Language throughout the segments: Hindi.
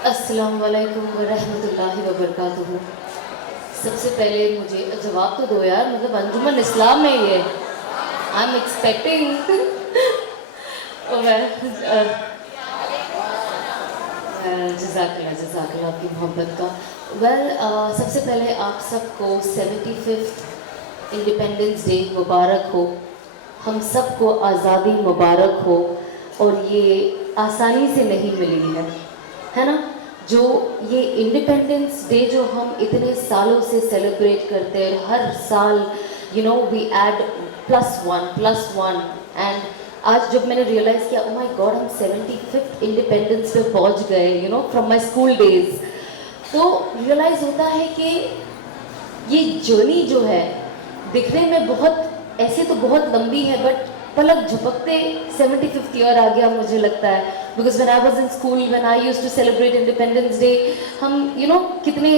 अस्सलाम वालेकुम वरहमतुल्लाहि वबरकातुहू। सबसे पहले मुझे जवाब तो दो यार, मतलब अंजुमन इस्लाम में ये आई एम एक्सपेक्टिंग जज़ाकल्लाह आपकी मोहब्बत का। सबसे पहले आप सबको 75th इंडिपेंडेंस डे मुबारक हो। हम सबको आज़ादी मुबारक हो। और ये आसानी से नहीं मिली है ना। जो ये इंडिपेंडेंस डे जो हम इतने सालों से सेलिब्रेट करते हैं, हर साल वी ऐड +1 एंड आज जब मैंने रियलाइज़ किया, ओ माय गॉड हम 75th इंडिपेंडेंस पे पहुंच गए फ्रॉम माय स्कूल डेज, तो रियलाइज़ होता है कि ये जर्नी जो है दिखने में बहुत ऐसे तो बहुत लंबी है, बट पलक झपकते 75th ईयर आ गया मुझे लगता है। Because when I was in school, when I used to celebrate independence day, हम कितने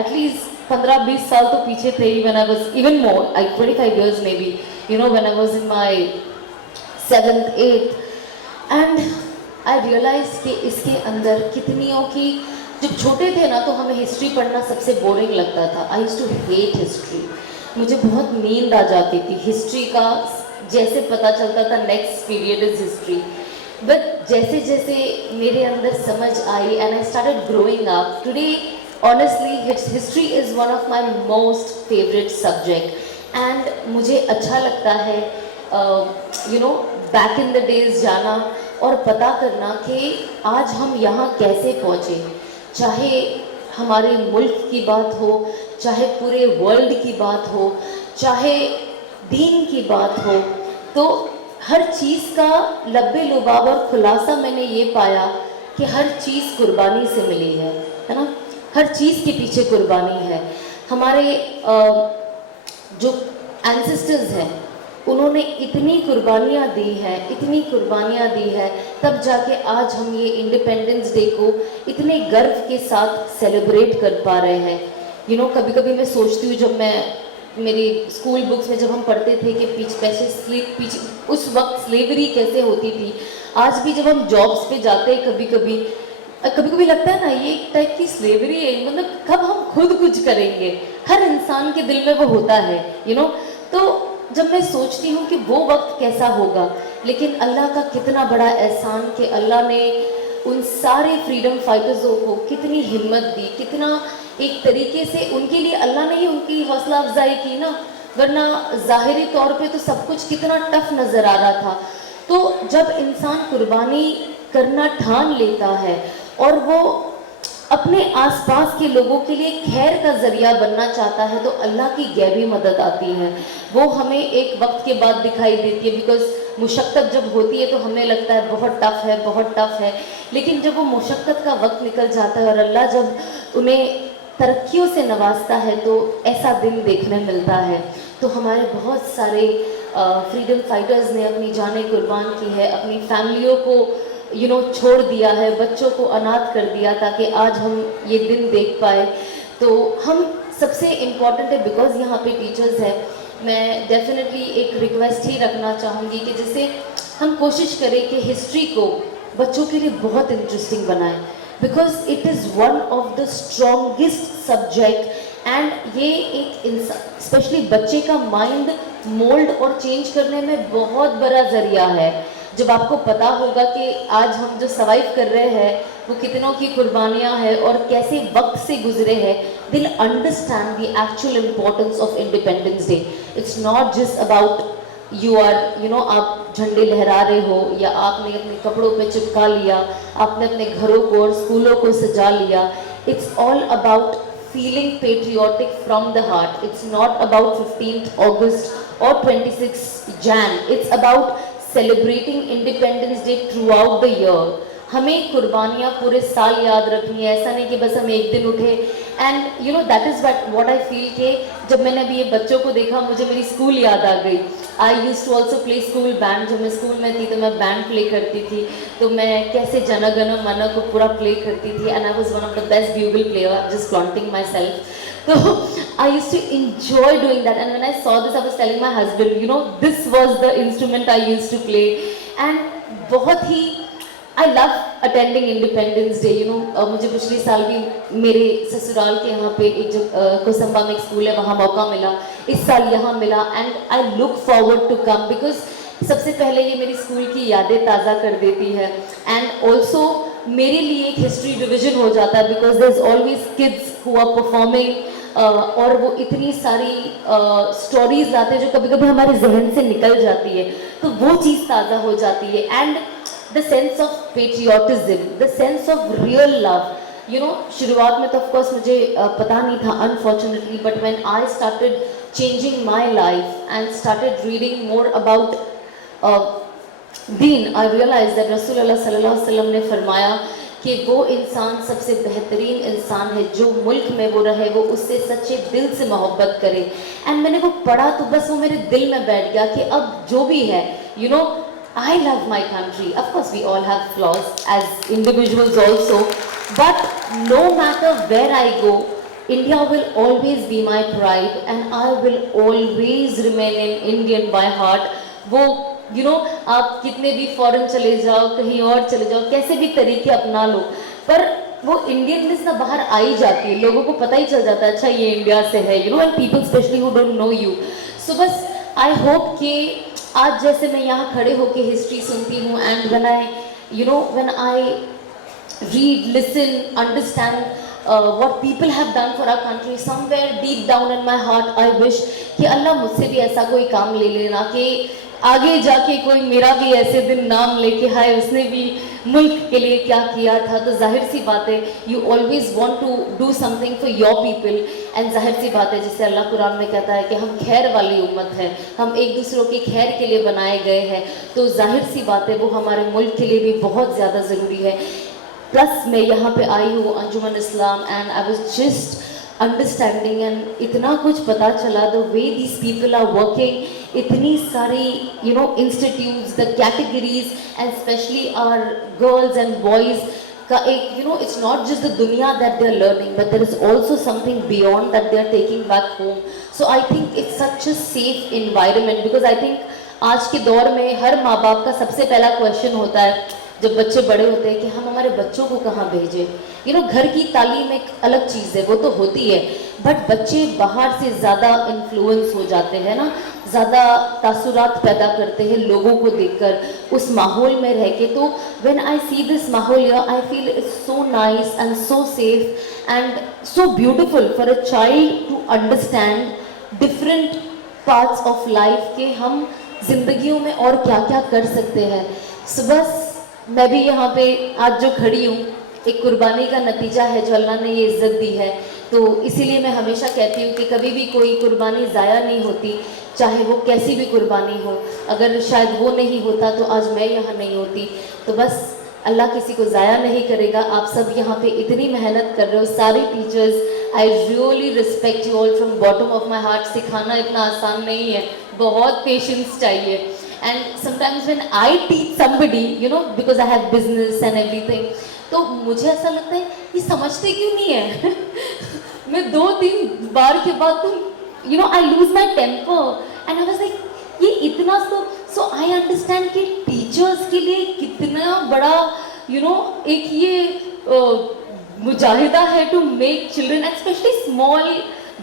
एटलीस्ट 15-20 साल तो पीछे थे ही। When I was even more, 25 years maybe, when I was in my 7th 8th, and I realise कि इसके अंदर कितनियों की, जब छोटे थे ना तो हमें हिस्ट्री पढ़ना सबसे बोरिंग लगता था। I used to hate history, मुझे बहुत नींद आ जाती थी हिस्ट्री का। जैसे पता चलता था next period is history, but जैसे जैसे मेरे अंदर समझ आई and I started growing up, today honestly history is one of my most favourite subject. And मुझे अच्छा लगता है बैक इन द डेज जाना और पता करना कि आज हम यहाँ कैसे पहुँचे। चाहे हमारे मुल्क की बात हो, चाहे पूरे वर्ल्ड की बात हो, चाहे दीन की बात हो, तो हर चीज़ का लब्बे लुबाब और खुलासा मैंने ये पाया कि हर चीज़ कुर्बानी से मिली है ना। हर चीज़ के पीछे कुर्बानी है। हमारे जो एंसेस्टर्स हैं उन्होंने इतनी कुर्बानियाँ दी हैं, इतनी कुर्बानियाँ दी है, तब जाके आज हम ये इंडिपेंडेंस डे को इतने गर्व के साथ सेलिब्रेट कर पा रहे हैं। कभी कभी मैं सोचती हूँ, जब मैं मेरी स्कूल बुक्स में जब हम पढ़ते थे कि पीछे उस वक्त स्लेवरी कैसे होती थी। आज भी जब हम जॉब्स पे जाते हैं कभी कभी लगता है ना ये एक टाइप की स्लेवरी है, मतलब कब हम खुद कुछ करेंगे। हर इंसान के दिल में वो होता है तो जब मैं सोचती हूँ कि वो वक्त कैसा होगा, लेकिन अल्लाह का कितना बड़ा एहसान कि अल्लाह ने उन सारे फ्रीडम फाइटर्सों को कितनी हिम्मत दी, कितना एक तरीके से उनके लिए अल्लाह ने ही उनकी हौसला अफजाई की ना, वरना ज़ाहिरी तौर पे तो सब कुछ कितना टफ नज़र आ रहा था। तो जब इंसान कुर्बानी करना ठान लेता है और वो अपने आसपास के लोगों के लिए खैर का ज़रिया बनना चाहता है, तो अल्लाह की गैबी मदद आती है। वो हमें एक वक्त के बाद दिखाई देती है, बिकॉज़ मुशक्क़त जब होती है तो हमें लगता है बहुत टफ़ है, लेकिन जब वो मुशक्क़त का वक्त निकल जाता है और अल्लाह जब उन्हें तरक्कियों से नवाजता है तो ऐसा दिन देखने मिलता है। तो हमारे बहुत सारे फ्रीडम फाइटर्स ने अपनी जानें कुर्बान की है, अपनी फैमिलियों को छोड़ दिया है, बच्चों को अनाथ कर दिया ताकि आज हम ये दिन देख पाए। तो हम सबसे इम्पॉर्टेंट है, बिकॉज़ यहाँ पे टीचर्स हैं, मैं डेफिनेटली एक रिक्वेस्ट ही रखना चाहूँगी कि जैसे हम कोशिश करें कि हिस्ट्री को बच्चों के लिए बहुत इंटरेस्टिंग बनाएं, because it is one of the strongest subject. And ये एक स्पेशली बच्चे का माइंड मोल्ड और चेंज करने में बहुत बड़ा ज़रिया है। जब आपको पता होगा कि आज हम जो सर्वाइव कर रहे हैं वो कितनों की कुर्बानियाँ हैं और कैसे वक्त से गुजरे हैं, दिल understand the actual importance of independence day. It's not just about आप झंडे लहरा रहे हो या आपने अपने कपड़ों पे चिपका लिया, आपने अपने घरों को और स्कूलों को सजा लिया। It's all about feeling patriotic from the heart. It's not about 15th August or 26th Jan. It's about celebrating Independence Day throughout the year. हमें कुर्बानियाँ पूरे साल याद रखनी है, ऐसा नहीं कि बस हम एक दिन उठे। And that is what I feel के जब मैंने अभी ये बच्चों को देखा मुझे मेरी स्कूल याद आ गई। I use to also play school band. जब मैं स्कूल में थी तो मैं बैंड प्ले करती थी, तो मैं कैसे जन गण मन को पूरा प्ले करती थी। And I was one of the best bugle player, just flaunting my self. तो I used to enjoy doing that, and when I saw this, I was telling my husband, this was the instrument I used to play, and बहुत ही I love attending independence day, you know. मुझे पिछले साल भी मेरे ससुराल के यहाँ पे एक जो कोसंबा में एक स्कूल है, वहाँ मौका मिला, इस साल यहाँ मिला, and I look forward to come, because सबसे पहले ये मेरी स्कूल की यादें ताज़ा कर देती है, एंड ऑल्सो मेरे लिए एक हिस्ट्री रिविजन हो जाता है, because there is always kids who are performing, और वो इतनी सारी स्टोरीज लाते हैं जो कभी कभी हमारे जहन से निकल जाती है, तो वो चीज़ ताज़ा हो जाती है, and the sense of patriotism, the sense of real love, you know. शुरुआत में तो ऑफ कोर्स मुझे पता नहीं था, unfortunately, but when I started changing my life and started reading more about Deen, I realise that रसूलुल्लाह सल्लल्लाहु अलैहि वसल्लम ने फरमाया कि वो इंसान सबसे बेहतरीन इंसान है जो मुल्क में वो रहे, वो उससे सच्चे दिल से मोहब्बत करे, एंड मैंने वो पढ़ा तो बस वो मेरे दिल में बैठ गया कि अब जो भी है, you no, I love my country. Of course, we all have flaws as individuals also, but no matter where I go, India will always be my pride, and I will always remain an Indian by heart. वो you know, आप कितने भी फॉरेन चले जाओ, कहीं और चले जाओ, कैसे भी तरीके अपना लो, पर वो इंडियननेस ना बाहर आ ही जाती है, लोगों को पता ही चल जाता है, अच्छा ये इंडिया से है, you know, and people specially who don't know you. So बस आई होप कि आज जैसे मैं यहाँ खड़े होके हिस्ट्री सुनती हूँ, and when I, you know, when I read, listen, understand what people have done for our country, somewhere deep down in my heart I wish कि अल्लाह मुझसे भी ऐसा कोई काम ले लेना कि आगे जाके कोई मेरा भी ऐसे दिन नाम लेके, हाय उसने भी मुल्क के लिए क्या किया था। तो जाहिर सी बात है, you always want to do something for your people, and जाहिर सी बात है, जैसे अल्लाह कुरान में कहता है कि हम खैर वाली उम्मत है, हम एक दूसरों के खैर के लिए बनाए गए हैं, तो जाहिर सी बात है वो हमारे मुल्क के लिए भी बहुत ज़्यादा ज़रूरी है। प्लस मैं यहाँ पे आई हूँ Anjuman Islam, and I was just understanding, and इतना कुछ पता चला the way these people are working, इतनी सारी you know institutes, the categories, and specially our girls and boys का एक, you know, it's not just the दुनिया that they are learning, but there is also something beyond that they are taking back home. So I think it's such a safe environment, because I think आज के दौर में हर माँ बाप का सबसे पहला क्वेश्चन होता है जब बच्चे बड़े होते हैं कि हम हमारे बच्चों को कहाँ भेजें। यू नो, घर की तालीम एक अलग चीज़ है, वो तो होती है, बट बच्चे बाहर से ज़्यादा इन्फ्लुएंस हो जाते हैं ना, ज़्यादा तासुरात पैदा करते हैं लोगों को देखकर, उस माहौल में रह के। तो व्हेन आई सी दिस माहौल, I feel it's so nice and so safe and so beautiful for a child to understand different parts of life के हम जिंदगियों में और क्या क्या कर सकते हैं। सो बस मैं भी यहाँ पे आज जो खड़ी हूँ, एक कुर्बानी का नतीजा है जो अल्लाह ने ये इज़्ज़त दी है, तो इसीलिए मैं हमेशा कहती हूँ कि कभी भी कोई कुर्बानी ज़ाया नहीं होती, चाहे वो कैसी भी कुर्बानी हो। अगर शायद वो नहीं होता तो आज मैं यहाँ नहीं होती। तो बस अल्लाह किसी को ज़ाया नहीं करेगा। आप सब यहाँ पे इतनी मेहनत कर रहे हो, सारे teachers, I really respect you all from bottom of my heart. सिखाना इतना आसान नहीं है, बहुत पेशेंस चाहिए। And sometimes when I teach somebody, you know, because I have business and everything, तो मुझे ऐसा लगता है ये समझते क्यों नहीं है मैं 2-3 बार के बाद तो you know I lose my temper and I was like ये इतना so I understand कि टीचर्स के लिए कितना बड़ा you know एक ये मुजाहिदा है to make children and especially small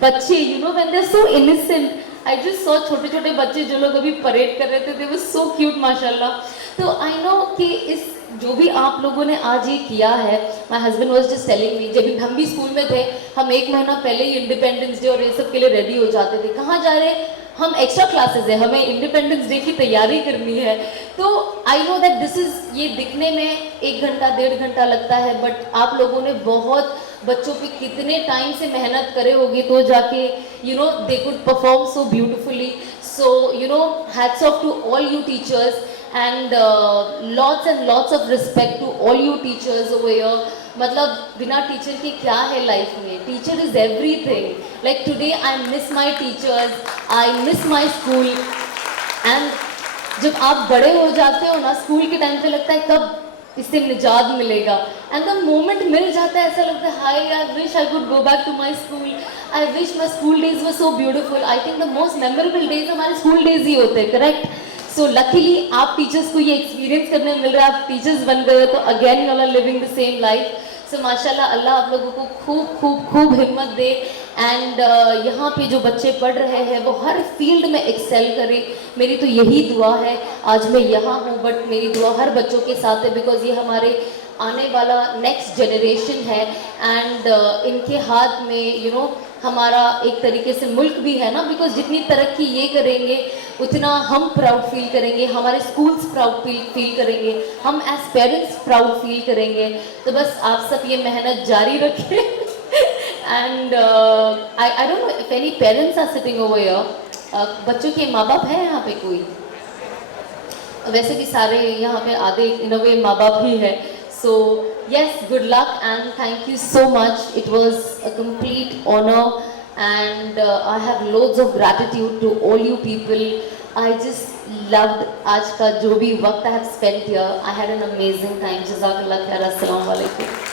बच्चे, you know, when they're so innocent. I just saw छोटे छोटे बच्चे जो लोग अभी परेड कर रहे थे, they were so cute माशाल्लाह। तो I know कि इस जो भी आप लोगों ने आज ये किया है, my husband was just telling me, जब हम भी स्कूल में थे, हम 1 महीना पहले ही इंडिपेंडेंस डे और ये सब के लिए रेडी हो जाते थे। कहाँ जा रहे हैं हम, एक्स्ट्रा क्लासेस है, हमें इंडिपेंडेंस डे की तैयारी करनी है। तो I know that this is, ये दिखने में 1 घंटा 1.5 घंटा लगता है, बट आप लोगों ने बहुत बच्चों पे कितने टाइम से मेहनत करे होगी तो जाके you know they could perform so beautifully. So you know hats off to all you teachers and lots of respect to all you teachers over here. मतलब बिना टीचर के क्या है लाइफ में, teacher is everything. Like today I miss my teachers, I miss my school. And जब आप बड़े हो जाते हो ना, स्कूल के टाइम पे लगता है कब इससे निजात मिलेगा, एंड द मोमेंट मिल जाता है ऐसा लगता है हाय I wish I could go back to my school, I wish my school days were so beautiful. I think the most memorable days हमारे स्कूल डेज ही होते हैं, करेक्ट? सो लकीली आप टीचर्स को ये एक्सपीरियंस करने मिल रहा है, आप टीचर्स बन गए हो तो again you are living the same life. So माशाल्लाह, अल्लाह आप लोगों को खूब खूब खूब हिम्मत दे। एंड यहाँ पे जो बच्चे पढ़ रहे हैं वो हर फील्ड में एक्सेल करें, मेरी तो यही दुआ है। आज मैं यहाँ हूँ बट मेरी दुआ हर बच्चों के साथ है, बिकॉज ये हमारे आने वाला नेक्स्ट जनरेशन है। एंड इनके हाथ में हमारा एक तरीके से मुल्क भी है ना, बिकॉज जितनी तरक्की ये करेंगे उतना हम प्राउड फील करेंगे, हमारे स्कूल्स प्राउड फील करेंगे, हम एज पेरेंट्स प्राउड फील करेंगे। तो बस आप सब ये मेहनत जारी रखें। And I don't know if any parents are sitting over here. बच्चों के माँ बाप हैं यहाँ पे कोई? वैसे भी सारे यहाँ पे आधे इन अ वे माँ बाप ही है। So yes, good luck and thank you so much. It was a complete honor and I have loads of gratitude to all you people. I just loved आज का जो भी वक्त I have spent here. I had an amazing time. Jazakallah khair. Assalamu alaikum.